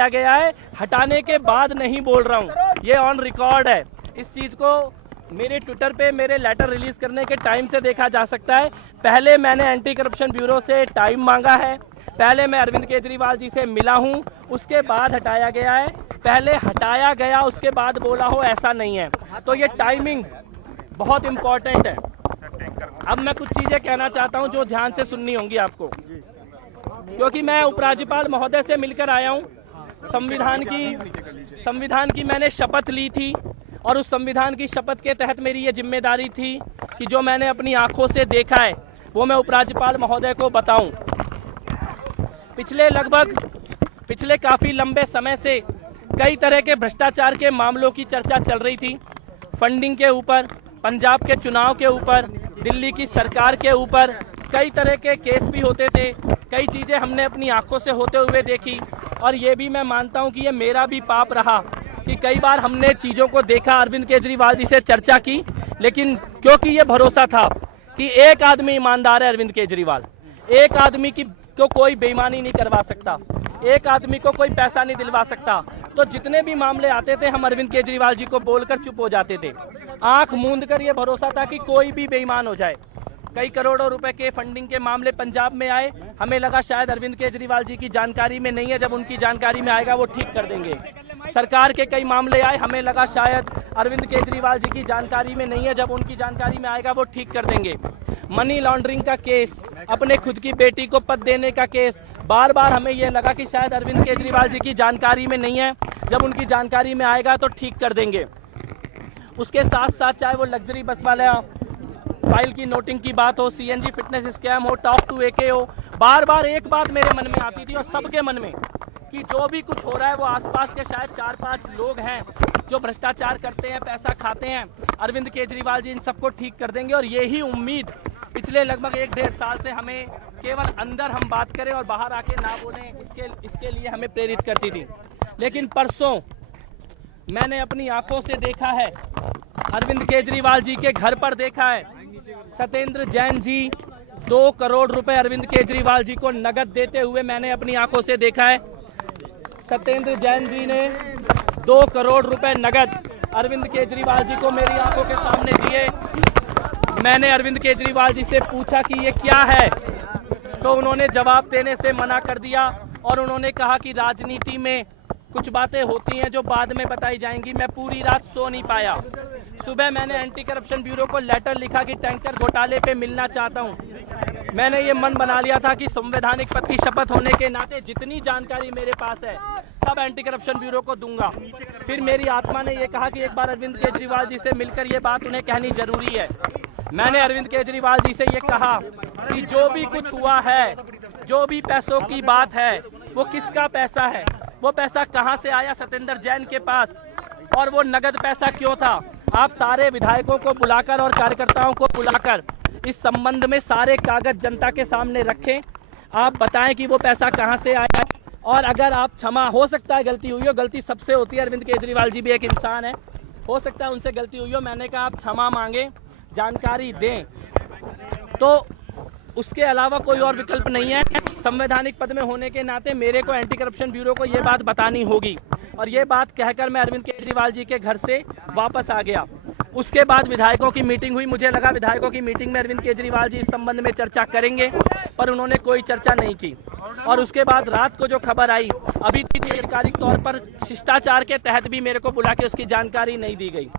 हटाया गया है, हटाने के बाद नहीं बोल रहा हूँ, ये ऑन रिकॉर्ड है। इस चीज़ को मेरे ट्विटर पे मेरे लेटर रिलीज करने के टाइम से देखा जा सकता है। पहले मैंने एंटी करप्शन ब्यूरो से टाइम मांगा है, पहले मैं अरविंद केजरीवाल जी से मिला हूं, उसके बाद हटाया गया है। पहले हटाया गया उसके बाद बोला हो, ऐसा नहीं है। तो ये टाइमिंग बहुत इम्पोर्टेंट है। अब मैं कुछ चीज़ें कहना चाहता हूं जो ध्यान से सुननी होंगी आपको, क्योंकि मैं उपराज्यपाल महोदय से मिलकर आया हूं। संविधान की मैंने शपथ ली थी और उस संविधान की शपथ के तहत मेरी ये जिम्मेदारी थी कि जो मैंने अपनी आंखों से देखा है वो मैं उपराज्यपाल महोदय को बताऊं। पिछले काफ़ी लंबे समय से कई तरह के भ्रष्टाचार के मामलों की चर्चा चल रही थी। फंडिंग के ऊपर, पंजाब के चुनाव के ऊपर, दिल्ली की सरकार के ऊपर कई तरह के केस भी होते थे। कई चीज़ें हमने अपनी आंखों से होते हुए देखी और ये भी मैं मानता हूँ कि ये मेरा भी पाप रहा कि कई बार हमने चीज़ों को देखा, अरविंद केजरीवाल जी से चर्चा की, लेकिन क्योंकि ये भरोसा था कि एक आदमी ईमानदार है, अरविंद केजरीवाल, एक आदमी को कोई बेईमानी नहीं करवा सकता, एक आदमी को कोई पैसा नहीं दिलवा सकता, तो जितने भी मामले आते थे हम अरविंद केजरीवाल जी को बोलकर चुप हो जाते थे। आंख मूंद कर ये भरोसा था कि कोई भी बेईमान हो जाए। कई करोड़ों रुपए के फंडिंग के मामले पंजाब में आए, हमें लगा शायद अरविंद केजरीवाल जी की जानकारी में नहीं है, जब उनकी जानकारी में आएगा वो ठीक कर देंगे। सरकार के कई मामले आए, हमें लगा शायद अरविंद केजरीवाल जी की जानकारी में नहीं है, जब उनकी जानकारी में आएगा वो ठीक कर देंगे। मनी लॉन्ड्रिंग का केस, अपने खुद की बेटी को पद देने का केस, बार बार हमें यह लगा कि शायद अरविंद केजरीवाल जी की जानकारी में नहीं है, जब उनकी जानकारी में आएगा तो ठीक कर देंगे। उसके साथ साथ चाहे वो लग्जरी बस वाला फाइल की नोटिंग की बात हो, सीएनजी फिटनेस स्कैम हो, टॉक टू एके हो, बार बार एक बात मेरे मन में आती थी और सबके मन में कि जो भी कुछ हो रहा है वो आसपास के शायद 4-5 लोग हैं जो भ्रष्टाचार करते हैं, पैसा खाते हैं, अरविंद केजरीवाल जी इन सबको ठीक कर देंगे। और यही उम्मीद पिछले लगभग 1-1.5 साल से हमें केवल अंदर हम बात करें और बाहर आके ना बोलें, इसके लिए हमें प्रेरित करती थी। लेकिन परसों मैंने अपनी आंखों से देखा है, अरविंद केजरीवाल जी के घर पर देखा है, सत्येंद्र जैन जी 2 करोड़ रुपए अरविंद केजरीवाल जी को नगद देते हुए मैंने अपनी आंखों से देखा है। सत्येंद्र जैन जी ने 2 करोड़ रुपए नगद अरविंद केजरीवाल जी को मेरी आंखों के सामने दिए। मैंने अरविंद केजरीवाल जी से पूछा कि ये क्या है, तो उन्होंने जवाब देने से मना कर दिया और उन्होंने कहा कि राजनीति में कुछ बातें होती हैं जो बाद में बताई जाएंगी। मैं पूरी रात सो नहीं पाया। सुबह मैंने एंटी करप्शन ब्यूरो को लेटर लिखा कि टैंकर घोटाले पे मिलना चाहता हूं। मैंने ये मन बना लिया था कि संवैधानिक पद की शपथ होने के नाते जितनी जानकारी मेरे पास है सब एंटी करप्शन ब्यूरो को दूंगा। फिर मेरी आत्मा ने यह कहा कि एक बार अरविंद केजरीवाल जी से मिलकर ये बात उन्हें कहनी जरूरी है। मैंने अरविंद केजरीवाल जी से ये कहा कि जो भी कुछ हुआ है, जो भी पैसों की बात है, वो किसका पैसा है, वो पैसा कहां से आया सत्येंद्र जैन के पास, और वो नगद पैसा क्यों था। आप सारे विधायकों को बुलाकर और कार्यकर्ताओं को बुलाकर इस संबंध में सारे कागज जनता के सामने रखें। आप बताएं कि वो पैसा कहां से आया है, और अगर आप क्षमा, हो सकता है गलती हुई हो, गलती सबसे होती है, अरविंद केजरीवाल जी भी एक इंसान है, हो सकता है उनसे गलती हुई हो, मैंने कहा आप क्षमा मांगें, जानकारी दें, तो उसके अलावा कोई और विकल्प नहीं है। संवैधानिक पद में होने के नाते मेरे को एंटी करप्शन ब्यूरो को ये बात बतानी होगी, और ये बात कहकर मैं अरविंद केजरीवाल जी के घर से वापस आ गया। उसके बाद विधायकों की मीटिंग हुई, मुझे लगा विधायकों की मीटिंग में अरविंद केजरीवाल जी इस संबंध में चर्चा करेंगे, पर उन्होंने कोई चर्चा नहीं की। और उसके बाद रात को जो खबर आई, अभी तक आधिकारिक तौर पर शिष्टाचार के तहत भी मेरे को बुला के उसकी जानकारी नहीं दी गई।